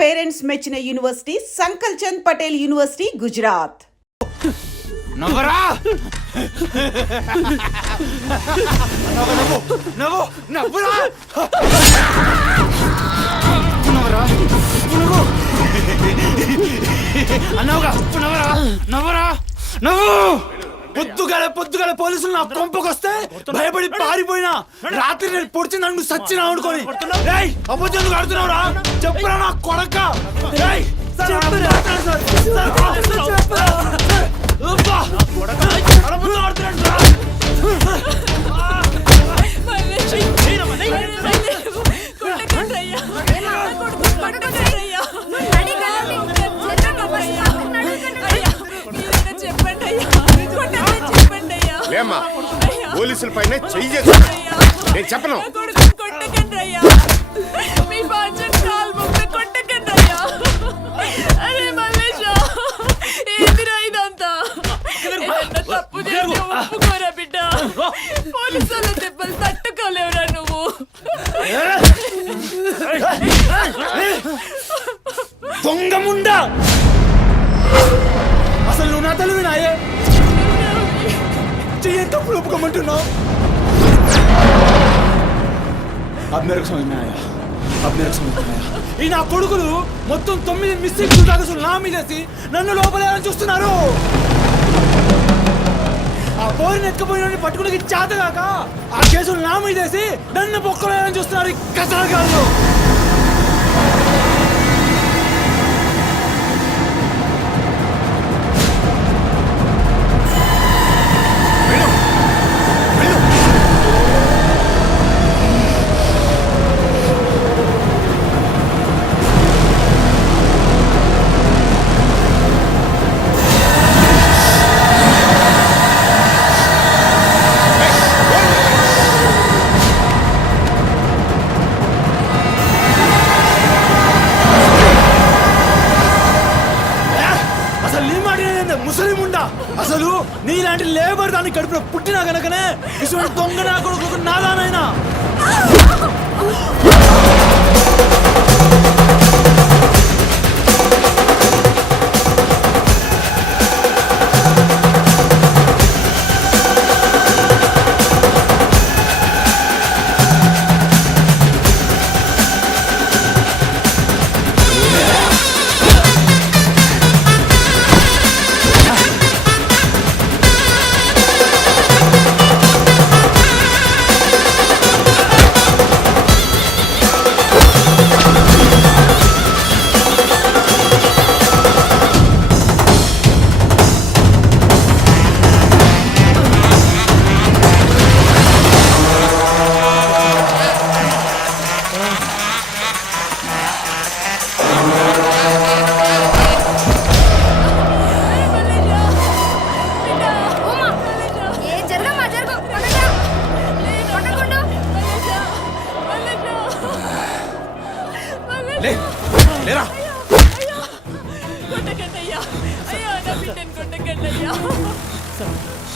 Parents మెచ్చిన university సంకల్ Chand Patel university Gujarat. నవ్వరా నవ్వురా అన్నావుగా నవ్వరా నవ్వరా నవ్వు. పొద్దుగాల పోలీసులు నా కొంపకొస్తే భయపడి పారిపోయినా రాత్రి నేను పొడిచి నన్ను సచ్చినా అనుకోని అబద్ధం ఆడుతున్నావురా. చెప్పురా నా కొడక. లేమ్మా పోలీసుల పైన చెయ్యి నేను చెప్పను. తట్టుకోలేవురా నువ్వు. దొంగముండా అసలు నువ్వు నా తల్లివి నాయే చెయ్యి తప్పులు ఒప్పుకోమంటున్నావు. ఈ నా కొడుకులు మొత్తం 9 మిస్టేక్స్ కేసులు నా మీదేసి నన్ను లోపలేయాలని చూస్తున్నారు. ఆ పోరిని ఎత్తుకుపోయిన పట్టుకుని చేతగాక ఆ కేసులు నా మీదేసి నన్ను పొక్కలేయాలని చూస్తున్నారు ఈ కసరగాళ్ళు. అసలు నీలాంటి లేబర్ దాన్ని కడుపులో పుట్టినా గనకనే ఇటువంటి దొంగ నా కొడుకు నాదానైనా.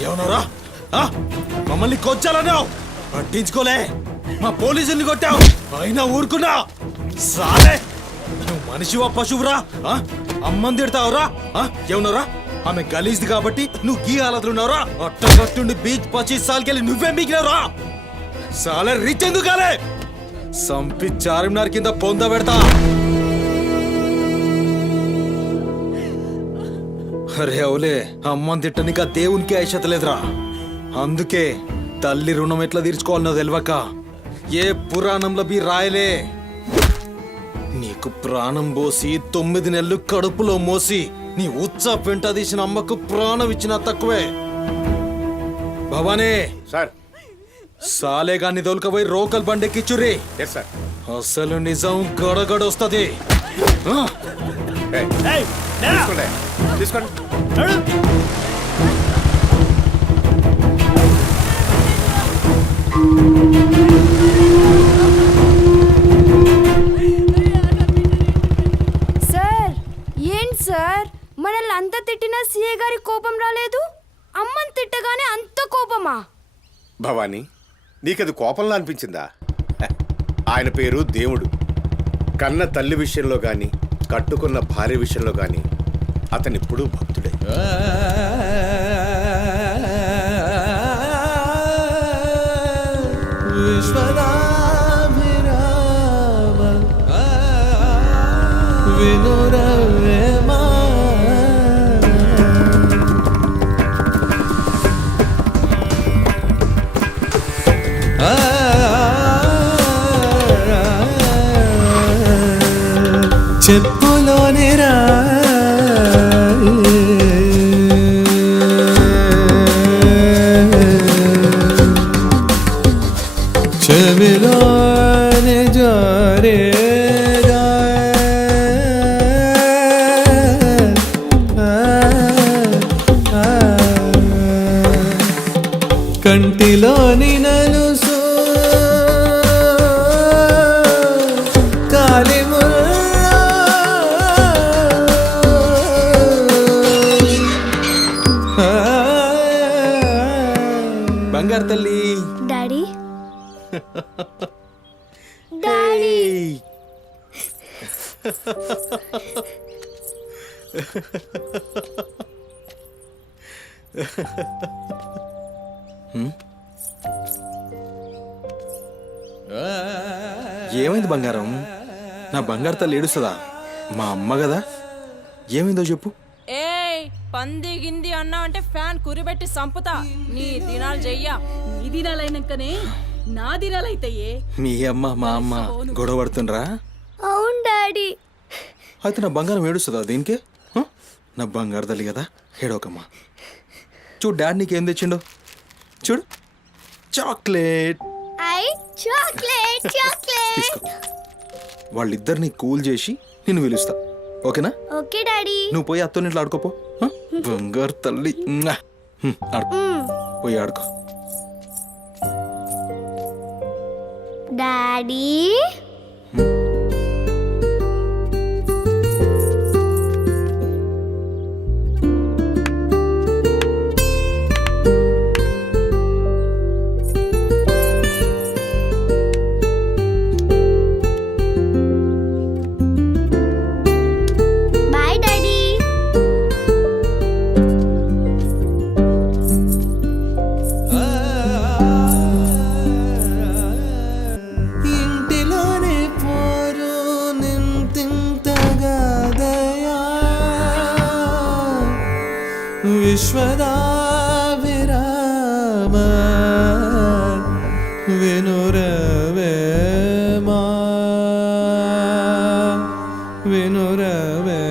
ఏమన్నారా? మమ్మల్ని కొచ్చాలన్నావు, పట్టించుకోలే. మా పోలీసుల్ని కొట్టావు, అయినా ఊరుకున్నా. సాలే నువ్వు మనిషివా పశువురా? అమ్మని తిడతావురా? ఏమన్నారా? ఆమె గలీజ్ది కాబట్టి నువ్వు గీ హాలతులు ఉన్నావురా? అట్టగట్టుండి బీచ్ 25 సార్కెళ్ళి నువ్వే మిగిలినవురా? సాలే రిచ్ ఎందుకు కాలే? సంపి చార్మినార్ కింద పొంద పెడతా. అరే అవులే, అమ్మని తిట్టనిక దేవునికి ఐషత లేదురా. అందుకే తల్లి రుణం ఎట్లా తీర్చుకోవాలనో తెలియక ఏ పురాణంలో బి రాయలే. నీకు ప్రాణం పోసి 9 నెలలు కడుపులో మోసి నీ ఉచ్చ పెంట తీసిన అమ్మకు ప్రాణం ఇచ్చినా తక్కువే. భవానీ సార్, సాలేగాన్ని తోలుకపోయి రోకల్ బండెక్కిచ్చుర్రి. అసలు నిజం గడగడొస్తది. తీసుకోండి. సార్ ఏంటి సార్, మనల్ని అంత తిట్టినా సీఏ గారి కోపం రాలేదు? అమ్మని తిట్టగానే అంత కోపమా? భవానీ, నీకది కోపంలా అనిపించిందా? ఆయన పేరు దేవుడు. కన్న తల్లి విషయంలో గాని కట్టుకున్న భార్య విషయంలో కానీ అతనిప్పుడు భక్తుడే. చెప్పులోని రా చెవిలోని జోరే కంటిలోని నలుసు బంగారు తల్లి. డాడీ డాడీ ఏమైంది బంగారం? నా బంగారు తల్లి ఏడుస్తుందా? మా అమ్మ కదా, ఏమైందో చెప్పు. ఏయ్ పంది గింది అన్నా అంటే ఫ్యాన్ కురిబెట్టి సంపుతా. నీ దినాలు చెయ్యా. నీ దినాలైనాకనే నా దినాలైతాయే. మీ అమ్మ మా అమ్మ గొడవ పడుతుండ్రా? అవును డాడీ. అయితే నా బంగారం ఏడుస్తుందా దీనికే? నా బంగారు తల్లి కదా, ఏడోకమ్మా. చూడు డాడీ నీకేం తెచ్చిండో చూడు. చాక్లెట్ ఐ చాక్లెట్ చాక్లెట్. తీసుకో. వాళ్ళిద్దరిని కూల్ చేసి నిన్ను పిలుస్తా, ఓకేనా? Okay daddy. నువ్వు పోయి అత్తోనింట్లో ఆడుకోపో. బంగారు తల్లి ఆడుకో, పోయి ఆడుకో. Daddy bye daddy. ఇంటిలోనే పోరు నింతింతగా దయా విశ్వదా విరామ వినురవేమా వినురవే.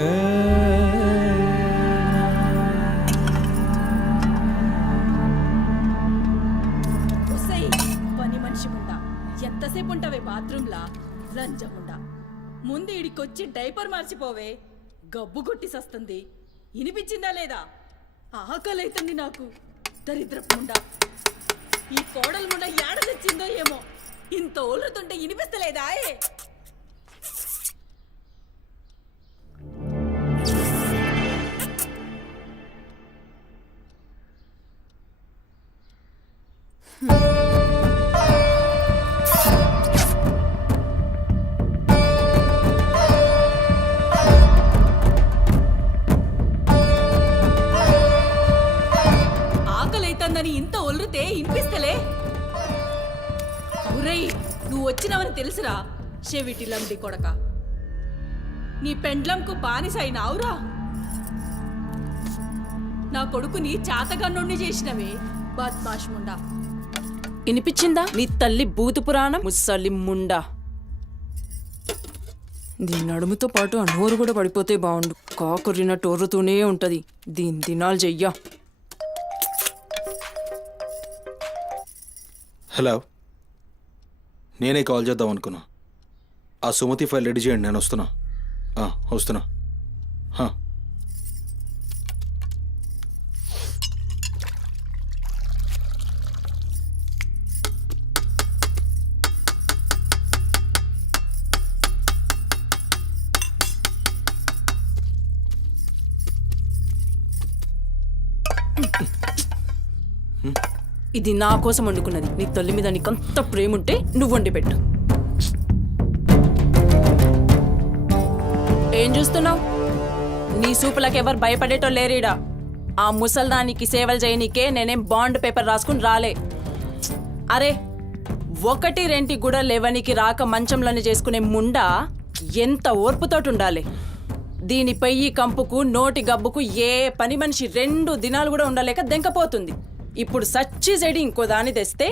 ఒసేయ్ పని మనిషి ముండా ఎంతసేపు ఉంటావే బాత్రూంలా? లంజముండా ముందు ఇడికొచ్చి డైపర్ మార్చిపోవే. గబ్బు కొట్టి సస్తుంది. ఇనిపించిందా లేదా? ఆకలైతుంది నాకు. దరిద్రపుండా ఈ కోడల ముండ ఏడ తెచ్చిందో ఏమో. ఇంత ఓలుతుంటే ఇనిపిస్తలేదా? ఆకలైతుందని ఇంత ఒల్లుతే ఇనిపిస్తలే? ఒరేయ్ నువ్వు వచ్చినావని తెలుసురా చెవిటిలండి కొడక. నీ పెండ్లంకు బానిసైనావురా. నా కొడుకుని చాతగన్నుణ్ణి చేసినవే బద్మాష్ ముండా. ఇనిపించిందా నీ తల్లి భూత పురాణం? ముసలి ముండా. దీని నడుముతో పాటు ఆ నోరు కూడా పడిపోతే బాగుండు. కాకురినట్టు ఒర్రుతూనే ఉంటది. దీని దినాలు చెయ్యా. హలో, నేనే కాల్ చేద్దాం అనుకున్నా. ఆ సుమతి ఫైల్ రెడీ చేయండి, నేను వస్తున్నా. వస్తున్నా. ఇది నా కోసం వండుకున్నది. నీ తల్లి మీద నీకంత ప్రేమ ఉంటే నువ్వు వండి పెట్టు. ఏం చూస్తున్నావు? నీ సూపులకు ఎవరు భయపడేటో లేరీడా. ఆ ముసల్దానికి సేవలు చేయనీకే నేనేం బాండ్ పేపర్ రాసుకుని రాలే. అరే 1-2 కూడా లేవనికి రాక మంచంలోనే చేసుకునే ముండా ఎంత ఓర్పుతోటి ఉండాలి. దీనిపై ఈ కంపుకు నోటి గబ్బుకు ఏ పని మనిషి 2 దినాలు కూడా ఉండలేక దెంకపోతుంది. ఇప్పుడు సచ్చి చెడి ఇంకో దాన్ని తెస్తే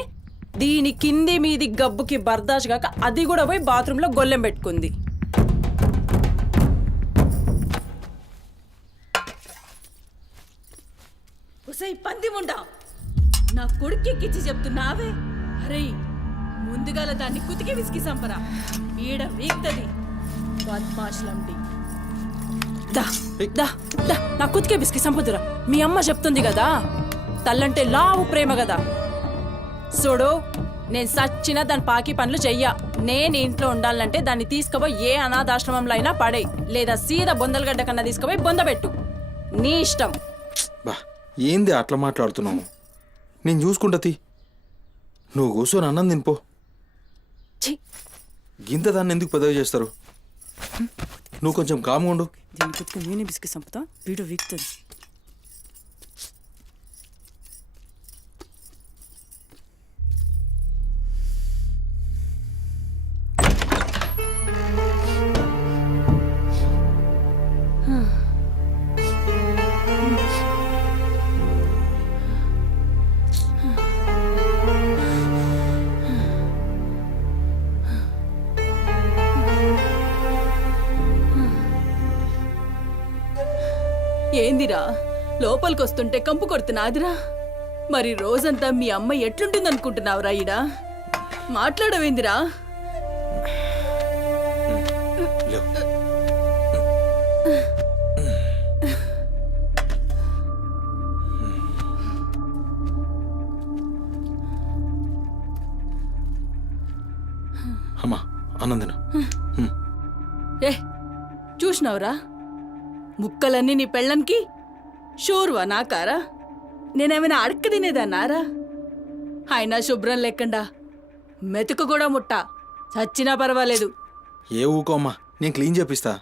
దీని కింది మీది గబ్బుకి బర్దాష్ గాక అది కూడా పోయి బాత్రూంలో గొల్లెం పెట్టుకుంది. ఒసై పంది ముండా, నా కొడుకెక్కిచ్చి చెప్తున్నావే. అరే ముందుగాల దాన్ని కుతికి విసికి సంపరా, ఈడ వీక్తది బద్మాష్లంటి. దా దా దా నా కుతికే బిస్కి సంపుదురా. మీ అమ్మ చెప్తుంది కదా, తల్లంటే లావు ప్రేమ కదా. చూడు, నేను సచ్చిన దాని పాకి పనులు చెయ్యా. నేను ఇంట్లో ఉండాలంటే దాన్ని తీసుకుపోయి ఏ అనాథాశ్రమంలో అయినా పడేయి, లేదా సీదా బొందలగడ్డ కన్నా తీసుకుపోయి బొందబెట్టు. నీ ఇష్టం. బా ఏంది అట్లా మాట్లాడుతున్నావు? నేను చూసుకుంటా. నువ్వు కూర్చొని అన్నం తినిపో. ఛీ, గింత దాన్ని ఎందుకు పెద్దగా చేస్తారు? నువ్వు కొంచెం కామ్గా ఉండు. దీని కుతికి నేనే బిస్కి సంపుతా, వీడు వీక్తుంది. ఏందిరా లోపలికి వస్తుంటే కంపు కొడుతున్నాదిరా? మరి రోజంతా మీ అమ్మ ఎట్లుంటుందనుకుంటున్నావురా? ఈడా మాట్లాడవేందిరా? లేవు. అమ్మా అన్నం తిను. ఏ చూసినావురా, ముక్కలన్నీ నీ పెళ్ళన్కి షోరువా నాకారా? నేనేమైనా అడక్క తినేదన్నారా? అయినా శుభ్రం లేకుండా మెతుకు కూడా ముట్ట, చచ్చినా పర్వాలేదు. ఏ ఊకో అమ్మా, నేను క్లీన్ చేపిస్తా.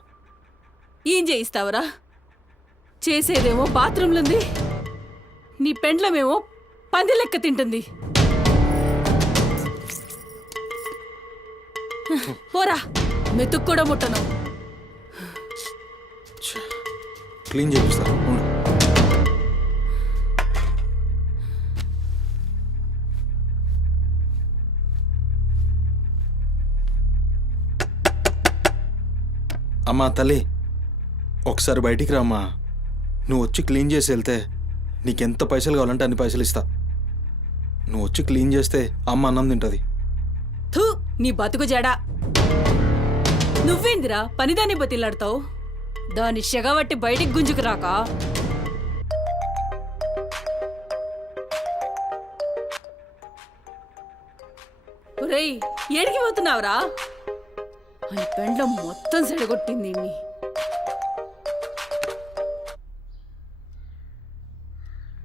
ఏం చేయిస్తావురా? చేసేదేమో బాత్రూంలుంది, నీ పెండ్లమేమో పంది లెక్క తింటుంది. పోరా, మెతుకు కూడా ముట్టను. క్లీన్ చేపిస్తా ఉండు. అమ్మా తల్లి, ఒకసారి బయటికి రామ్మా. నువ్వు వచ్చి క్లీన్ చేసి వెళ్తే నీకెంత పైసలు కావాలంటే అన్ని పైసలు ఇస్తా. నువ్వు వచ్చి క్లీన్ చేస్తే అమ్మ అన్నం తింటుంది. థూ, నీ బతుకు జడా. నువ్వేందిరా పనిదాన్ని బతిలాడతావు? దాని షెగబట్టి బయటికి గుంజుకు రాక. ఒరేయ్, ఏడికి పోతున్నావురా? అని పెండ్లం మొత్తం సెడగొట్టింది.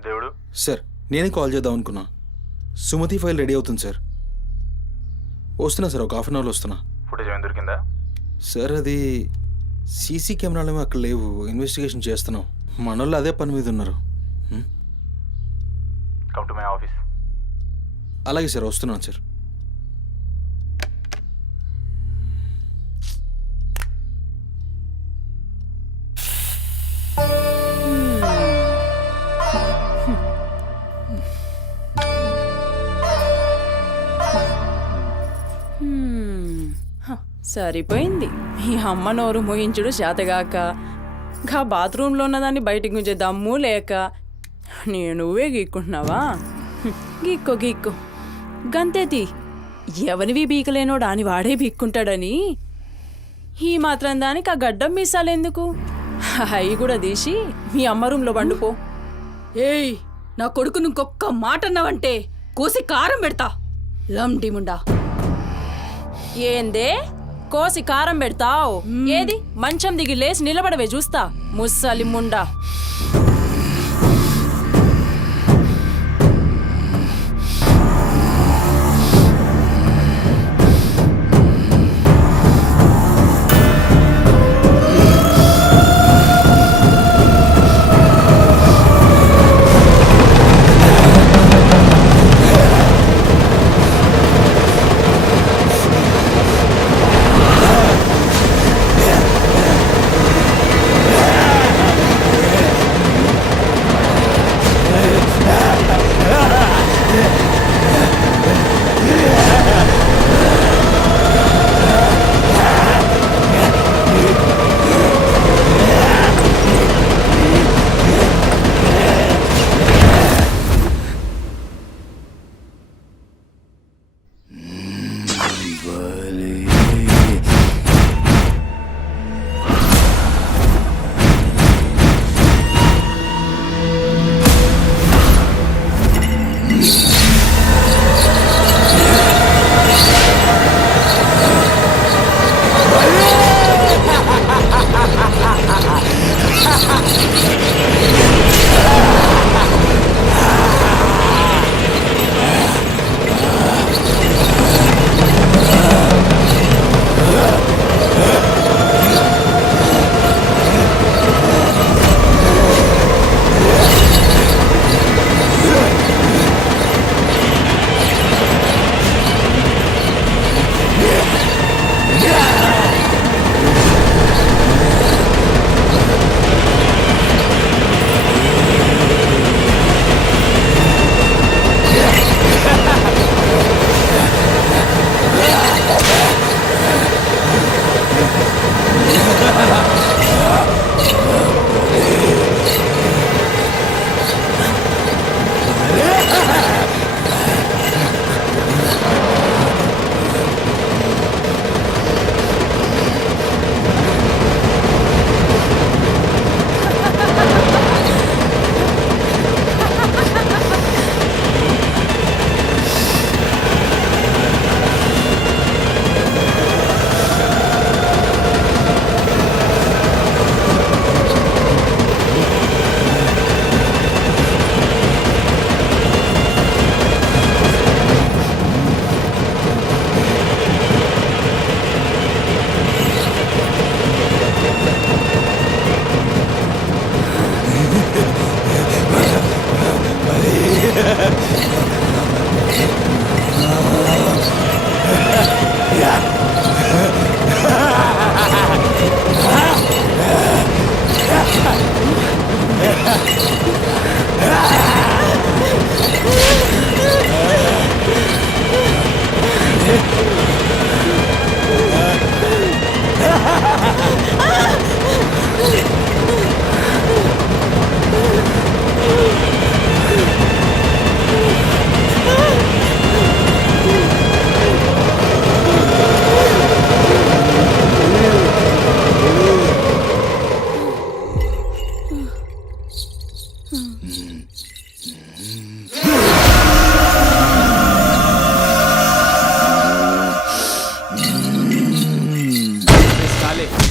దేవుడు సార్, నేనే కాల్ చేద్దాం అనుకున్నా. సుమతి ఫైల్ రెడీ అవుతుంది సార్. వస్తున్నా సార్, ఒక హాఫ్ అన్ అవర్లో వస్తున్నా. ఫుటేజ్ ఏమైనా దొరికిందా? సార్ అది సీసీ కెమెరాలేమో అక్కడ లేవు, ఇన్వెస్టిగేషన్ చేస్తున్నాం. మనోళ్ళు అదే పని మీద ఉన్నారు. Come to my office. అలాగే సార్, వస్తున్నాను సార్. సరిపోయింది. ఈ అమ్మ నోరు మోయించుడు చేతగాక, గా బాత్రూంలో ఉన్నదాన్ని బయటికి గుంజే దమ్ము లేక నువ్వే గీక్కుంటున్నావా? గీక్కో గీక్కో, గంతేతి. ఎవరివి బీకలేనోడు అని వాడే బీక్కుంటాడని ఈ మాత్రం దానికి ఆ గడ్డం మీసాలెందుకు? అవి కూడా తీసి మీ అమ్మ రూంలో పండుకో. ఏయ్, నా కొడుకు ఇంకొక్క మాట అన్నావంటే కోసి కారం పెడతా. లంటిముండా. ఏందే కోసి కారం పెడతావు? ఏది మంచం దిగి లేచి నిలబడవే చూస్తా, ముస్సలి ముండా.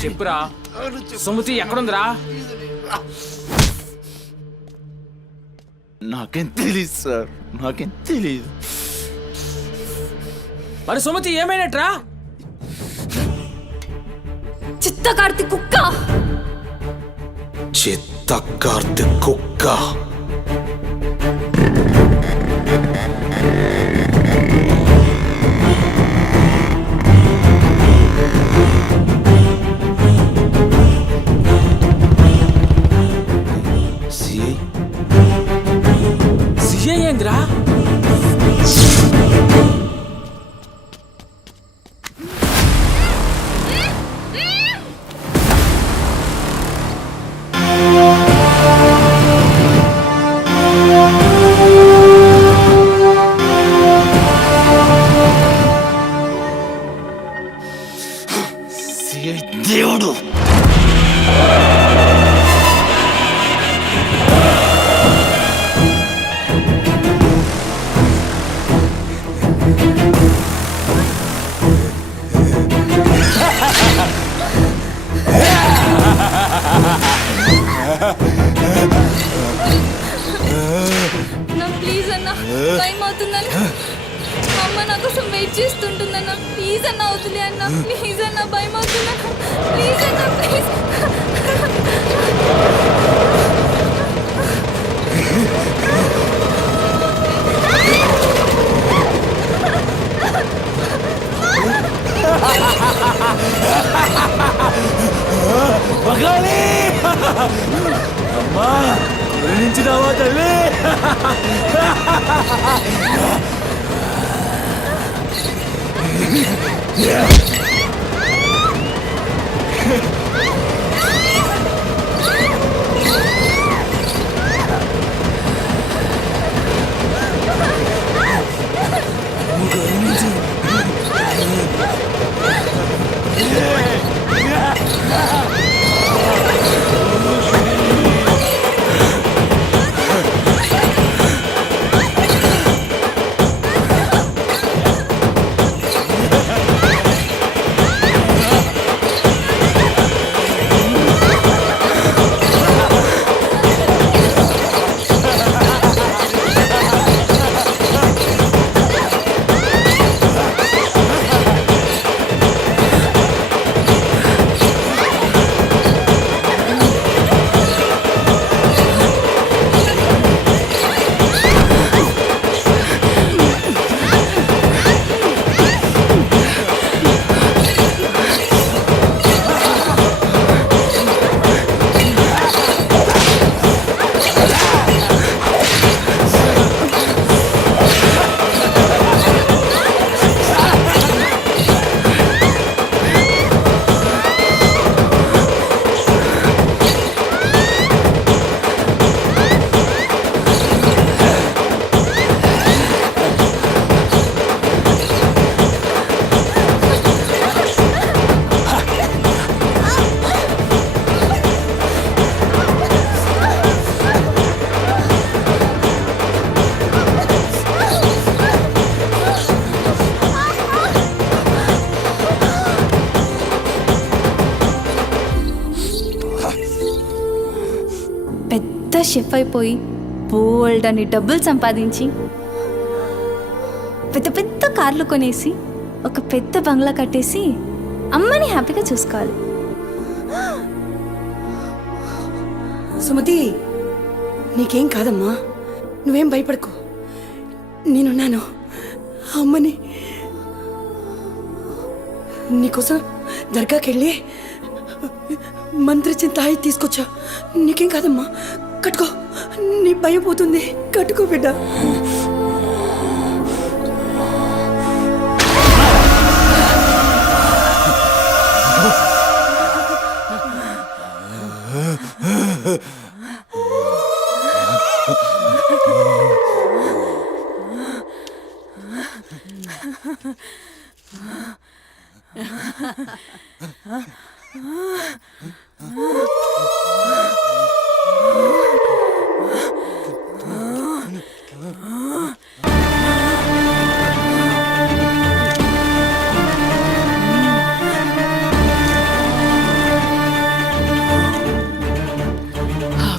చెప్పురా సుమతి ఎక్కడుందిరా? నాకేం తెలీదు సార్, నాకేం తెలీదు. మరి సుమతి ఏమైనట్రా? చిత్త కార్తీక్ కుక్క చిత్త కార్తీక్ కుక్క. సిఐ ఏందిరా? దేవుడు ప్లీజ్ అన్న, టైం అవుతుందన్న. అమ్మ నా కోసం వెయిట్ చేస్తుంటుందన్న. ప్లీజ్ అన్న, వదిలే అన్న. ప్లీజ్ అన్న, భయం అవుతుందన్న. ప్లీజ్ అన్న, ప్లీజ్. అమ్మా గురించినావా తల్లి? షెఫ్ అయిపోయి బోల్డ్ అని డబ్బులు సంపాదించి పెద్ద పెద్ద కార్లు కొనేసి ఒక పెద్ద బంగ్లా కట్టేసి అమ్మని హ్యాపీగా చూసుకోవాలి. సుమతి, నీకేం కాదమ్మా, నువ్వేం భయపడకు, నేనున్నాను. అమ్మని నీకోసం దర్గాకెళ్ళి మంత్రిచిన తాయి తీసుకొచ్చా. నీకేం కాదమ్మా, కట్టుకో, నీ భయం పోతుంది. కట్టుకో బిడ్డ.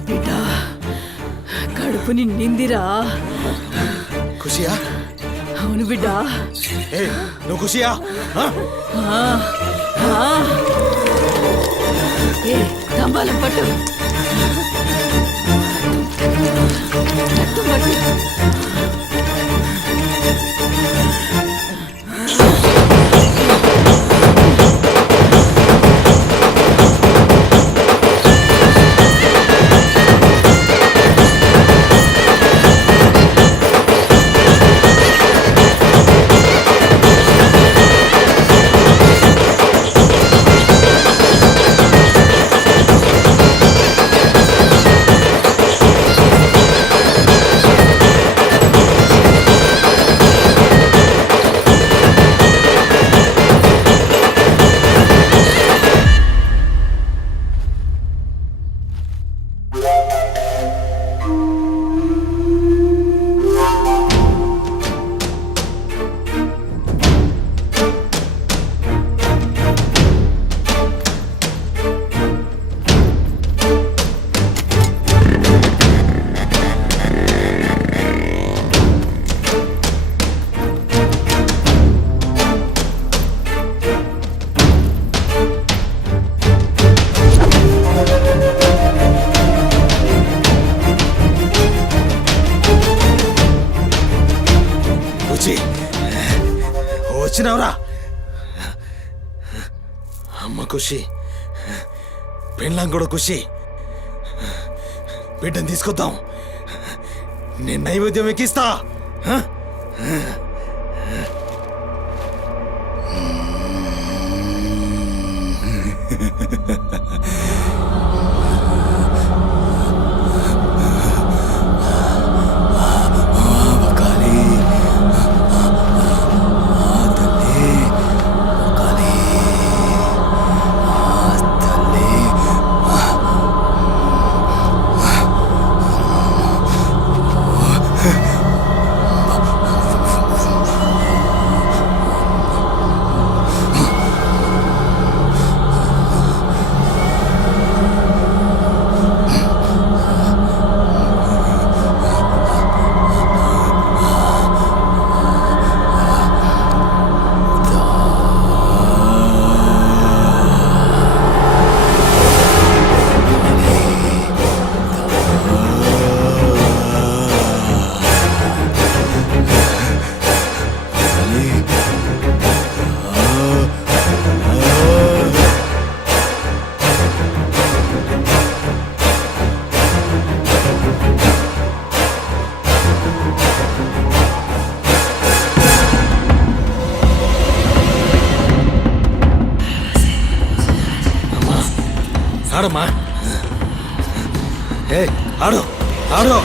బిడ్డ కడుపు నిందిరా. ఖుషియా? అవును బిడ్డ. ఏ నువ్వు ఖుషియా? ఏ తంబాలం పట్టు, పట్టు. వచ్చినావురా? అమ్మ ఖుషి, పెళ్ళాం కూడా ఖుషి. బిడ్డను తీసుకొద్దాం, నేను నైవేద్యం ఎక్కిస్తా. ఆడమ్మా, ఏ ఆడు ఆడు.